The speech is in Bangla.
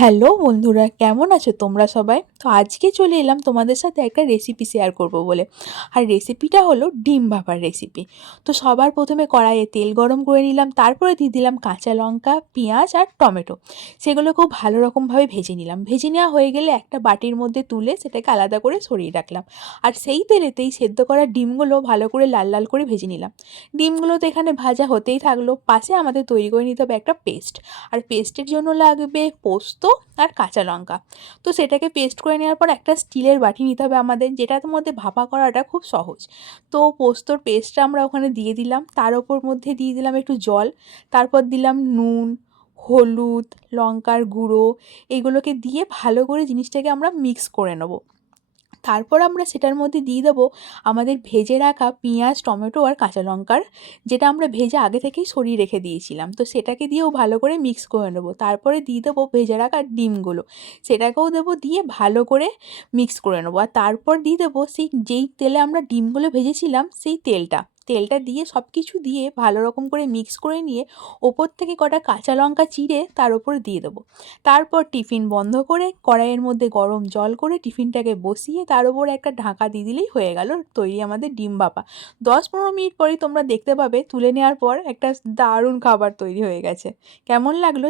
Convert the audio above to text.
হ্যালো বন্ধুরা, কেমন আছো তোমরা সবাই? তো আজকে চলে এলাম তোমাদের সাথে একটা রেসিপি শেয়ার করব বলে। আর রেসিপিটা হলো ডিম ভাপার রেসিপি। তো সবার প্রথমে কড়াইয়ে তেল গরম করে নিলাম, তারপরে দিয়ে দিলাম কাঁচা লঙ্কা, পেঁয়াজ আর টমেটো। সেগুলো খুব ভালো রকমভাবে ভেজে নিলাম। ভেজে নেওয়া হয়ে গেলে একটা বাটির মধ্যে তুলে সেটাকে আলাদা করে সরিয়ে রাখলাম। আর সেই তেলেতেই সেদ্ধ করা ডিমগুলো ভালো করে লাল লাল করে ভেজে নিলাম। ডিমগুলো তো এখানে ভাজা হতেই থাকলো, পাশে আমাদের তৈরি করে নিতে হবে একটা পেস্ট। আর পেস্টের জন্য লাগবে পোস্ত আর কাঁচা লঙ্কা। তো সেটাকে পেস্ট করে নেওয়ার পর একটা স্টিলের বাটি নিতে হবে আমাদের, যেটার মধ্যে ভাপা করাটা খুব সহজ। তো পোস্তর পেস্টটা আমরা ওখানে দিয়ে দিলাম, তার ওপর মধ্যে দিয়ে দিলাম একটু জল, তারপর দিলাম নুন, হলুদ, লঙ্কার গুঁড়ো। এগুলোকে দিয়ে ভালো করে জিনিসটাকে আমরা মিক্স করে নেবো। তারপর আমরা সেটার মধ্যে দিয়ে দেবো আমাদের ভেজে রাখা পেঁয়াজ, টমেটো আর কাঁচা লঙ্কার, যেটা আমরা ভেজে আগে থেকেই সরিয়ে রেখে দিয়েছিলাম। তো সেটাকে দিয়েও ভালো করে মিক্স করে নেবো। তারপরে দিয়ে দেবো ভেজে রাখা ডিমগুলো, সেটাকেও দেবো, দিয়ে ভালো করে মিক্স করে নেবো। আর তারপর দিয়ে দেবো সেই যেই তেলে আমরা ডিমগুলো ভেজেছিলাম সেই তেলটা দিয়ে সব কিছু দিয়ে ভালো রকম করে মিক্স করে নিয়ে ওপর থেকে কটা কাঁচা লঙ্কা চিড়ে তার উপরে দিয়ে দেবো। তারপর টিফিন বন্ধ করে কড়াইয়ের মধ্যে গরম জল করে টিফিনটাকে বসিয়ে তার উপর একটা ঢাকা দিয়ে দিলেই হয়ে গেল তৈরি আমাদের ডিম ভাপা। 10-15 মিনিট পরেই তোমরা দেখতে পাবে তুলে নেওয়ার পর একটা দারুণ খাবার তৈরি হয়ে গেছে। কেমন লাগলো?